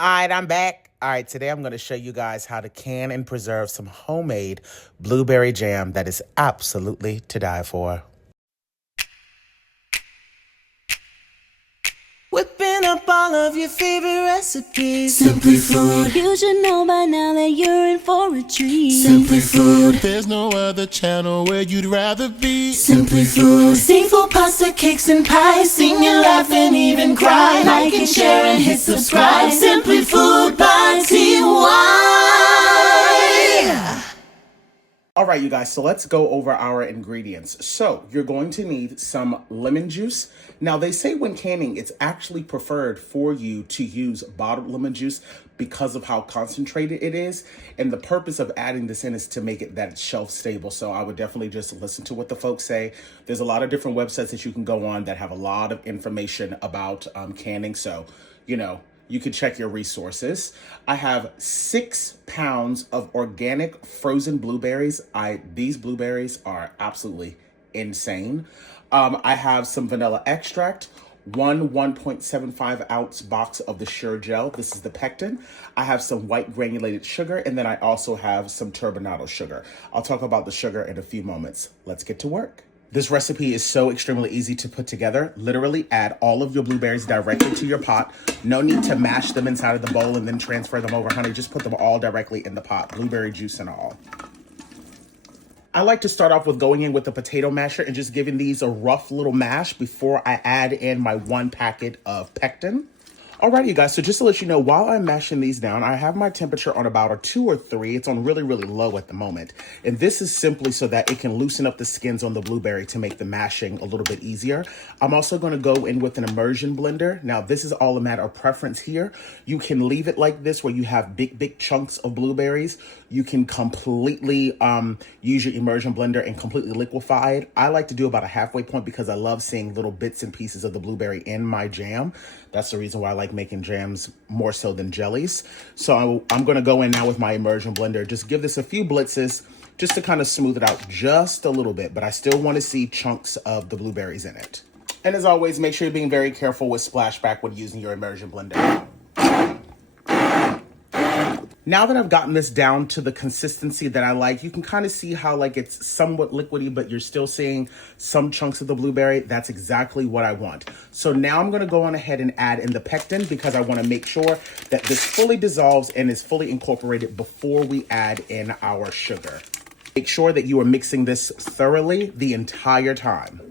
All right, I'm back. All right, today I'm going to show you guys how to can and preserve some homemade blueberry jam that is absolutely to die for. Whipping up all of your favorite recipes. Simply Food. You should know by now that you're in for a treat. Simply Food. There's no other channel where you'd rather be. Simply Food. Seafood, pasta, cakes, and pies. Sing and laugh and even cry. Like and share and hit subscribe. Simply Food by TY. All right, you guys, so let's go over our ingredients. So you're going to need some lemon juice. Now, they say when canning, it's actually preferred for you to use bottled lemon juice because of how concentrated it is. And the purpose of adding this in is to make it that it's shelf stable. So I would definitely just listen to what the folks say. There's a lot of different websites that you can go on that have a lot of information about canning. So, you can check your resources. I have 6 pounds of organic frozen blueberries. These blueberries are absolutely insane. I have some vanilla extract, 1.75 ounce box of the Sure Gel. This is the pectin. I have some white granulated sugar, and then I also have some turbinado sugar. I'll talk about the sugar in a few moments. Let's get to work. This recipe is so extremely easy to put together. Literally add all of your blueberries directly to your pot. No need to mash them inside of the bowl and then transfer them over, honey. Just put them all directly in the pot, blueberry juice and all. I like to start off with going in with the potato masher and just giving these a rough little mash before I add in my 1 packet of pectin. Alrighty, you guys, so just to let you know, while I'm mashing these down, I have my temperature on about a 2 or 3. It's on really, really low at the moment. And this is simply so that it can loosen up the skins on the blueberry to make the mashing a little bit easier. I'm also going to go in with an immersion blender. Now, this is all a matter of preference here. You can leave it like this where you have big chunks of blueberries. You can completely use your immersion blender and completely liquefy it. I like to do about a halfway point because I love seeing little bits and pieces of the blueberry in my jam. That's the reason why I like making jams more so than jellies. So I'm going to go in now with my immersion blender. Just give this a few blitzes just to kind of smooth it out just a little bit. But I still want to see chunks of the blueberries in it. And as always, make sure you're being very careful with splashback when using your immersion blender. Now that I've gotten this down to the consistency that I like, you can kind of see how it's somewhat liquidy, but you're still seeing some chunks of the blueberry. That's exactly what I want. So now I'm going to go on ahead and add in the pectin because I want to make sure that this fully dissolves and is fully incorporated before we add in our sugar. Make sure that you are mixing this thoroughly the entire time.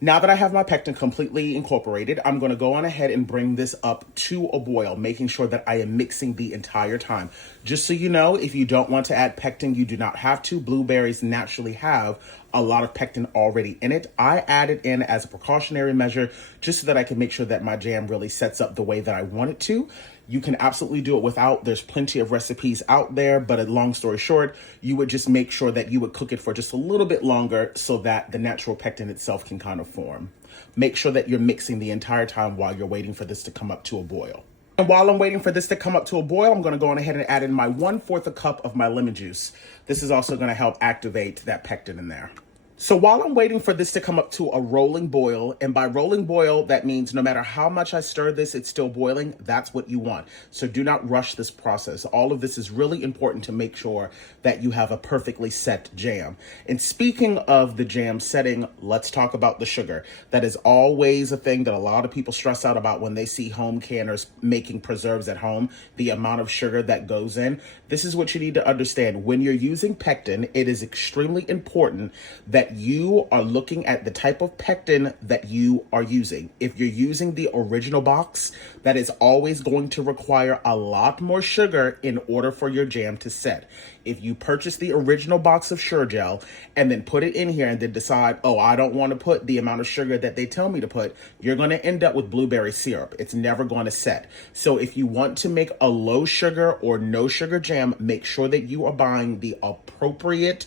Now that I have my pectin completely incorporated, I'm going to go on ahead and bring this up to a boil, making sure that I am mixing the entire time. Just so you know, if you don't want to add pectin, you do not have to. Blueberries naturally have a lot of pectin already in it. I add it in as a precautionary measure just so that I can make sure that my jam really sets up the way that I want it to. You can absolutely do it without. There's plenty of recipes out there, but a long story short, you would just make sure that you would cook it for just a little bit longer so that the natural pectin itself can kind of form. Make sure that you're mixing the entire time while you're waiting for this to come up to a boil. And while I'm waiting for this to come up to a boil, I'm going to go on ahead and add in my 1/4 cup of my lemon juice. This is also going to help activate that pectin in there. So while I'm waiting for this to come up to a rolling boil, and by rolling boil, that means no matter how much I stir this, it's still boiling. That's what you want. So do not rush this process. All of this is really important to make sure that you have a perfectly set jam. And speaking of the jam setting, let's talk about the sugar. That is always a thing that a lot of people stress out about when they see home canners making preserves at home, the amount of sugar that goes in. This is what you need to understand. When you're using pectin, it is extremely important that you are looking at the type of pectin that you are using. If you're using the original box, that is always going to require a lot more sugar in order for your jam to set. If you purchase the original box of Sure Gel and then put it in here and then decide, oh, I don't want to put the amount of sugar that they tell me to put, you're going to end up with blueberry syrup. It's never going to set. So if you want to make a low sugar or no sugar jam, make sure that you are buying the appropriate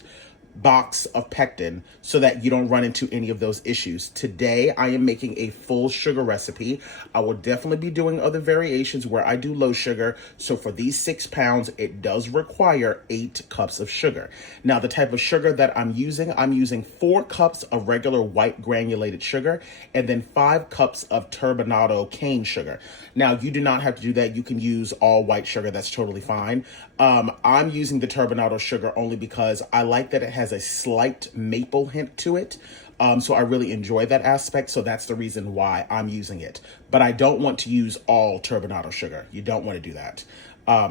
box of pectin so that you don't run into any of those issues. Today, I am making a full sugar recipe. I will definitely be doing other variations where I do low sugar. So for these 6 pounds, it does require 8 cups of sugar. Now, the type of sugar that I'm using 4 cups of regular white granulated sugar and then 5 cups of turbinado cane sugar. Now, you do not have to do that. You can use all white sugar. That's totally fine. I'm using the turbinado sugar only because I like that it has a slight maple hint to it. So I really enjoy that aspect. So that's the reason why I'm using it. But I don't want to use all turbinado sugar. You don't want to do that.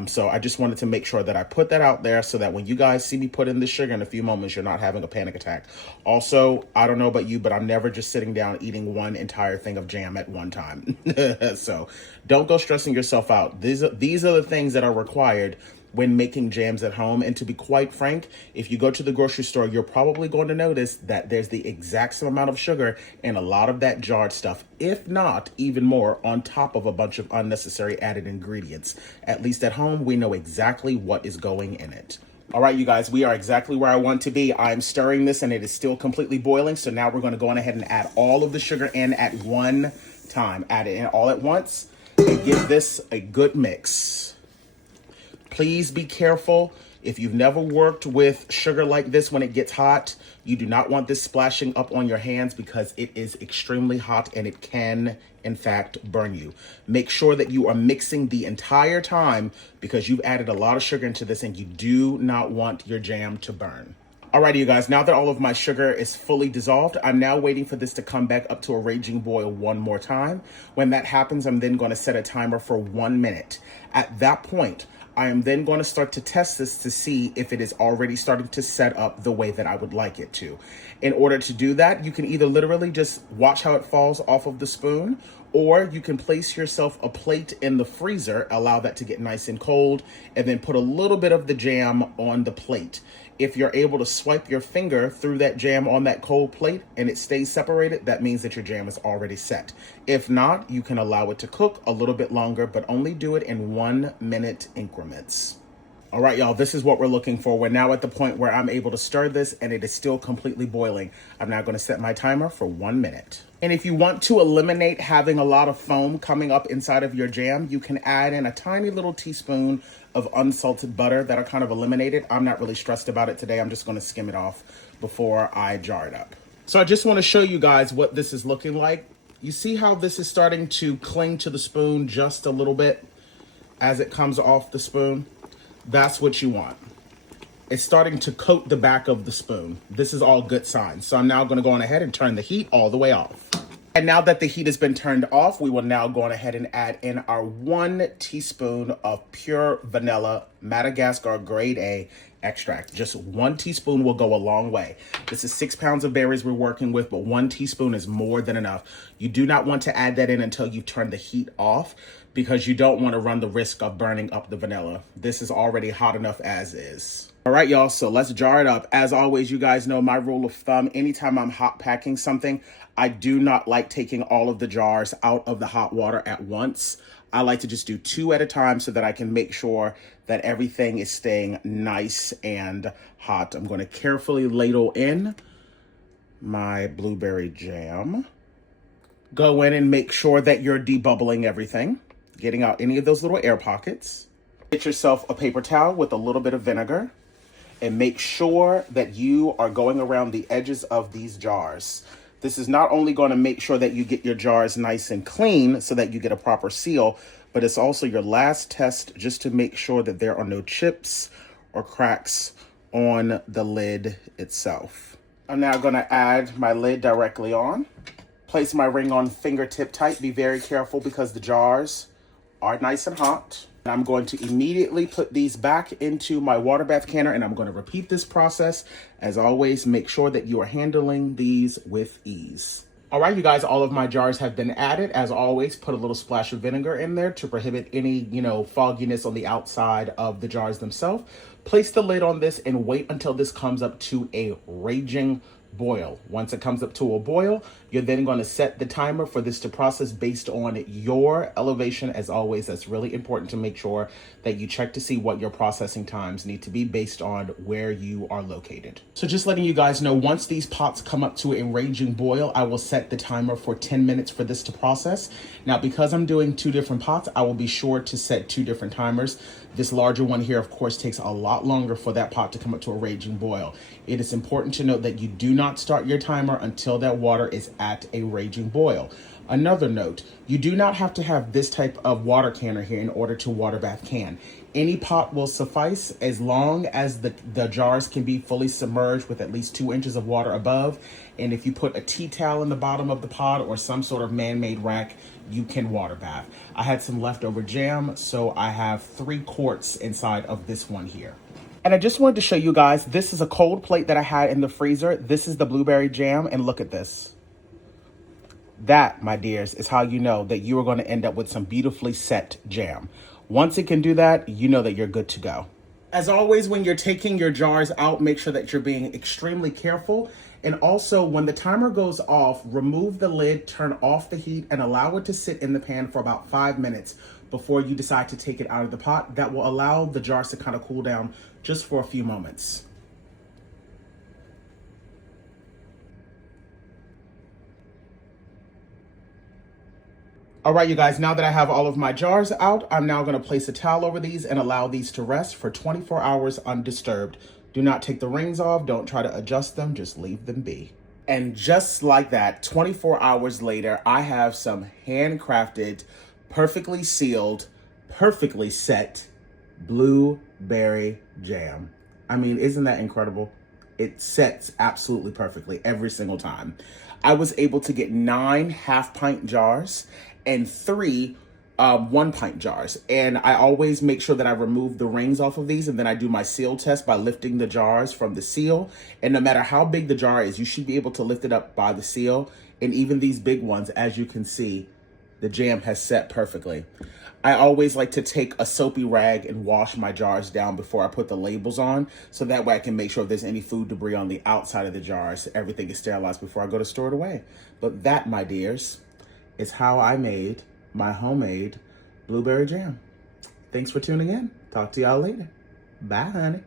So I just wanted to make sure that I put that out there so that when you guys see me put in the sugar in a few moments, you're not having a panic attack. Also, I don't know about you, but I'm never just sitting down eating one entire thing of jam at one time. So don't go stressing yourself out. These are the things that are required when making jams at home. And to be quite frank, if you go to the grocery store, you're probably going to notice that there's the exact same amount of sugar in a lot of that jarred stuff, if not even more, on top of a bunch of unnecessary added ingredients. At least at home, we know exactly what is going in it. All right, you guys, we are exactly where I want to be. I'm stirring this and it is still completely boiling. So now we're going to go on ahead and add all of the sugar in at one time. Add it in all at once and give this a good mix. Please be careful. If you've never worked with sugar like this when it gets hot, you do not want this splashing up on your hands because it is extremely hot and it can, in fact, burn you. Make sure that you are mixing the entire time because you've added a lot of sugar into this and you do not want your jam to burn. Alrighty, you guys, now that all of my sugar is fully dissolved, I'm now waiting for this to come back up to a raging boil one more time. When that happens, I'm then going to set a timer for 1 minute. At that point, I am then going to start to test this to see if it is already starting to set up the way that I would like it to. In order to do that, you can either literally just watch how it falls off of the spoon, or you can place yourself a plate in the freezer, allow that to get nice and cold, and then put a little bit of the jam on the plate. If you're able to swipe your finger through that jam on that cold plate and it stays separated, that means that your jam is already set. If not, you can allow it to cook a little bit longer, but only do it in 1 minute increments. All right, y'all, this is what we're looking for. We're now at the point where I'm able to stir this and it is still completely boiling. I'm now going to set my timer for 1 minute. And if you want to eliminate having a lot of foam coming up inside of your jam, you can add in a tiny little teaspoon of unsalted butter. That'll kind of eliminate it. I'm not really stressed about it today. I'm just going to skim it off before I jar it up. So I just want to show you guys what this is looking like. You see how this is starting to cling to the spoon just a little bit as it comes off the spoon? That's what you want. It's starting to coat the back of the spoon. This is all good signs. So I'm now going to go on ahead and turn the heat all the way off. And now that the heat has been turned off, we will now go on ahead and add in our 1 teaspoon of pure vanilla Madagascar grade A extract. Just 1 teaspoon will go a long way. This is 6 pounds of berries we're working with, but 1 teaspoon is more than enough. You do not want to add that in until you've turned the heat off because you don't want to run the risk of burning up the vanilla. This is already hot enough as is. All right, y'all, so let's jar it up. As always, you guys know my rule of thumb. Anytime I'm hot packing something, I do not like taking all of the jars out of the hot water at once. I like to just do 2 at a time so that I can make sure that everything is staying nice and hot. I'm going to carefully ladle in my blueberry jam. Go in and make sure that you're debubbling everything, getting out any of those little air pockets. Get yourself a paper towel with a little bit of vinegar and make sure that you are going around the edges of these jars. This is not only going to make sure that you get your jars nice and clean so that you get a proper seal, but it's also your last test just to make sure that there are no chips or cracks on the lid itself. I'm now going to add my lid directly on. Place my ring on fingertip tight. Be very careful because the jars are nice and hot. I'm going to immediately put these back into my water bath canner and I'm going to repeat this process. As always, make sure that you are handling these with ease. All right, you guys, all of my jars have been added. As always, put a little splash of vinegar in there to prohibit any, fogginess on the outside of the jars themselves. Place the lid on this and wait until this comes up to a raging boil. Once it comes up to a boil, You're then going to set the timer for this to process based on your elevation. As always, that's really important to make sure that you check to see what your processing times need to be based on where you are located. So just letting you guys know, once these pots come up to a raging boil, I will set the timer for 10 minutes for this to process. Now, because I'm doing 2 different pots, I will be sure to set 2 different timers. This larger one here, of course, takes a lot longer for that pot to come up to a raging boil. It is important to note that you do not start your timer until that water is at a raging boil. Another note, you do not have to have this type of water canner here in order to water bath can. Any pot will suffice as long as the jars can be fully submerged with at least 2 inches of water above. And if you put a tea towel in the bottom of the pot or some sort of man-made rack, you can water bath. I had some leftover jam, so I have 3 quarts inside of this one here. And I just wanted to show you guys, this is a cold plate that I had in the freezer. This is the blueberry jam, and look at this. That, my dears, is how you know that you are going to end up with some beautifully set jam. Once it can do that, you know that you're good to go. As always, when you're taking your jars out, make sure that you're being extremely careful. And also, when the timer goes off, remove the lid, turn off the heat, and allow it to sit in the pan for about 5 minutes before you decide to take it out of the pot. That will allow the jars to kind of cool down just for a few moments. All right, you guys, now that I have all of my jars out, I'm now going to place a towel over these and allow these to rest for 24 hours undisturbed. Do not take the rings off. Don't try to adjust them. Just leave them be. And just like that, 24 hours later, I have some handcrafted, perfectly sealed, perfectly set blueberry jam. I mean, isn't that incredible? It sets absolutely perfectly every single time. I was able to get 9 half-pint jars and 3 1-pint jars. And I always make sure that I remove the rings off of these, and then I do my seal test by lifting the jars from the seal. And no matter how big the jar is, you should be able to lift it up by the seal. And even these big ones, as you can see, the jam has set perfectly. I always like to take a soapy rag and wash my jars down before I put the labels on, so that way I can make sure if there's any food debris on the outside of the jars, everything is sterilized before I go to store it away. But that, my dears, is how I made my homemade blueberry jam. Thanks for tuning in. Talk to y'all later. Bye, honey.